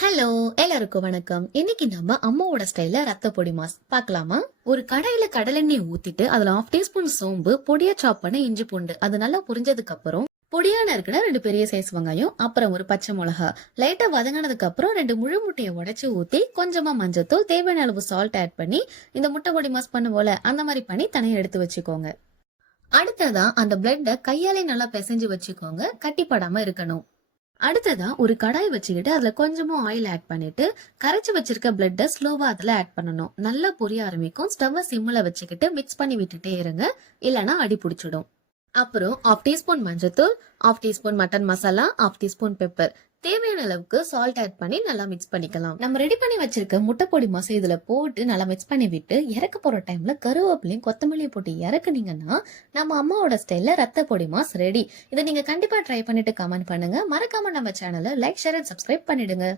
Hello, எல்லாருக்கும் வணக்கம். இன்னைக்கு நம்ம அம்மாவோட ஸ்டைல்ல ரத்த பொடி மாஸ் பார்க்கலாமா? ஒரு கடாயில கடலெண்ணெய் ஊத்திட்டு அதுல 1/2 டீஸ்பூன் சோம்பு, பொடியா சாப் பண்ண இஞ்சி பூண்டு அது நல்லா புரிஞ்சதுக்கு அப்புறம் பொடியா நறுக்குன 2 பெரிய சைஸ் வெங்காயம், அப்புறம் ஒரு பச்சை மிளகா லைட்டா வதங்கினதுக்கு அப்புறம் 2 முழு முட்டையை உடைச்சு ஊத்தி கொஞ்சமா மஞ்சத்தூள், தேவையான அளவு சால்ட் ஆட் பண்ணி இந்த முட்டை பொடி மாஸ் பண்ணுவோல அந்த மாதிரி பண்ணி தனியா எடுத்து வச்சுக்கோங்க. அடுத்ததா அந்த பிளட்ட கையாலே நல்லா பிசைஞ்சு வச்சுக்கோங்க, கட்டிப்படாம இருக்கணும். அடுத்ததா ஒரு கடாய் வச்சுக்கிட்டு அதுல கொஞ்சமா ஆயில் ஆட் பண்ணிட்டு கரைச்சு வச்சிருக்க பிளட்ட ஸ்லோவா அதுல ஆட் பண்ணணும். நல்லா பொரிய ஆரம்பிக்கும். ஸ்டவ் சிம்ல வச்சுக்கிட்டு மிக்ஸ் பண்ணி விட்டுட்டே இருங்க, இல்லனா அடி பிடிச்சிடும். அப்புறம் 1/2 டீஸ்பூன் மஞ்சத்தூள், 1/2 teaspoon mutton masala, 1/2 teaspoon pepper, தேவையான அளவுக்கு சால்ட் ஆட் பண்ணி நல்லா மிக்ஸ் பண்ணிக்கலாம். நம்ம ரெடி பண்ணி வச்சிருக்க முட்டை பொடி மாசு இதுல போட்டு நல்லா மிக்ஸ் பண்ணி விட்டு இறக்க போற டைம்ல கருவேப்பிலையும் கொத்தமல்லியும் போட்டு இறக்குனீங்கன்னா நம்ம அம்மாவோட ஸ்டைல்ல ரத்த பொடி மாஸ் ரெடி. இதை நீங்க கண்டிப்பா ட்ரை பண்ணிட்டு கமெண்ட் பண்ணுங்க. மறக்காம நம்ம சேனலை லைக், ஷேர் அண்ட் சப்ஸ்கிரைப் பண்ணிடுங்க.